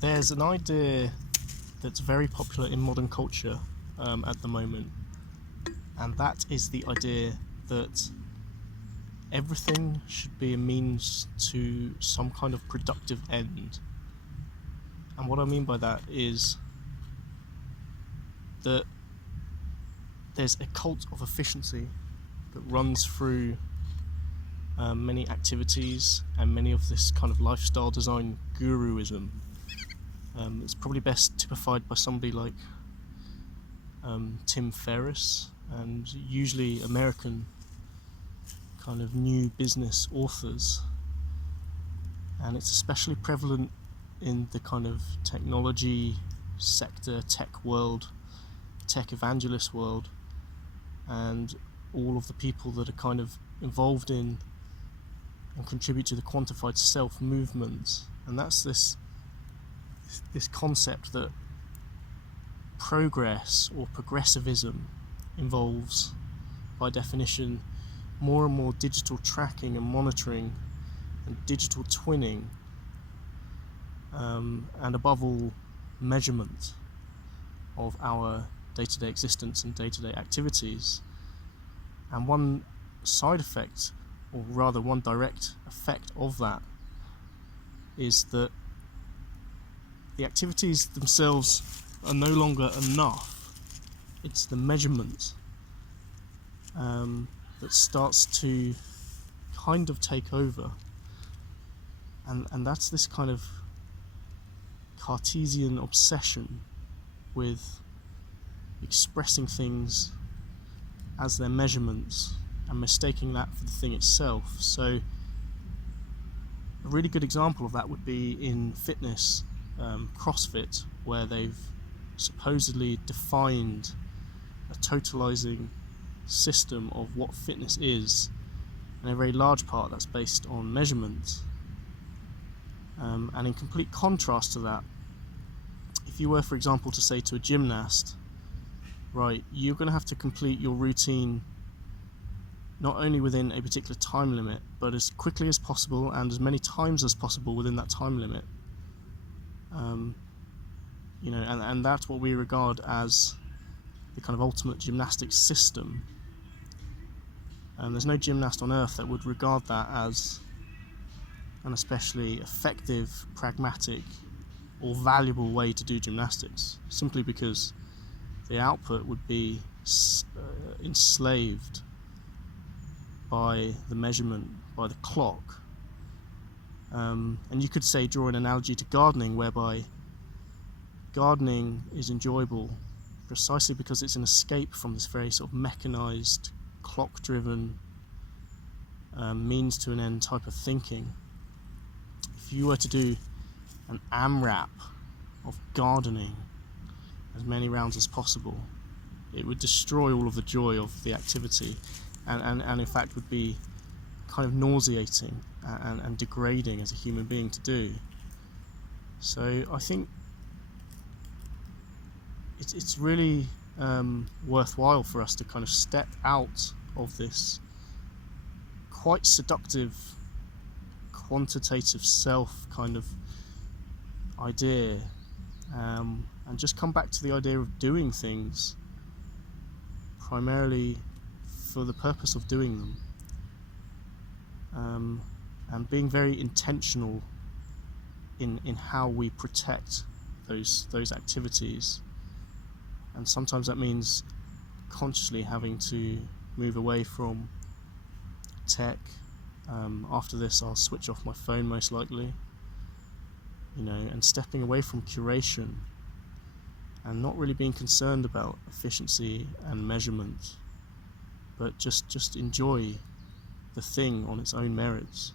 There's an idea that's very popular in modern culture at the moment, and that is the idea that everything should be a means to some kind of productive end. And what I mean by that is that there's a cult of efficiency that runs through many activities and many of this kind of lifestyle design guruism. It's probably best typified by somebody like Tim Ferriss, and usually American kind of new business authors, and it's especially prevalent in the kind of technology sector, tech world, tech evangelist world, and all of the people that are kind of involved in and contribute to the quantified self movement. And that's this concept that progress or progressivism involves, by definition, more and more digital tracking and monitoring and digital twinning, and above all, measurement of our day-to-day existence and day-to-day activities. And one side effect, or rather one direct effect of that, is that the activities themselves are no longer enough. It's the measurement that starts to kind of take over, and that's this kind of Cartesian obsession with expressing things as their measurements and mistaking that for the thing itself. So a really good example of that would be in fitness, CrossFit, where they've supposedly defined a totalizing system of what fitness is, and a very large part that's based on measurement. And in complete contrast to that, if you were, for example, to say to a gymnast, right, you're going to have to complete your routine not only within a particular time limit, but as quickly as possible and as many times as possible within that time limit. And that's what we regard as the kind of ultimate gymnastics system. And there's no gymnast on earth that would regard that as an especially effective, pragmatic, or valuable way to do gymnastics, simply because the output would be enslaved by the measurement, by the clock. And you could say, draw an analogy to gardening, whereby gardening is enjoyable precisely because it's an escape from this very sort of mechanized, clock-driven, means to an end type of thinking. If you were to do an AMRAP of gardening, as many rounds as possible, it would destroy all of the joy of the activity, and in fact would be kind of nauseating and degrading as a human being to do. So I think it's really worthwhile for us to kind of step out of this quite seductive quantitative self kind of idea, and just come back to the idea of doing things primarily for the purpose of doing them, and being very intentional in how we protect those activities. And sometimes that means consciously having to move away from tech. After this I'll switch off my phone most likely, and stepping away from curation and not really being concerned about efficiency and measurement, but just enjoy the thing on its own merits.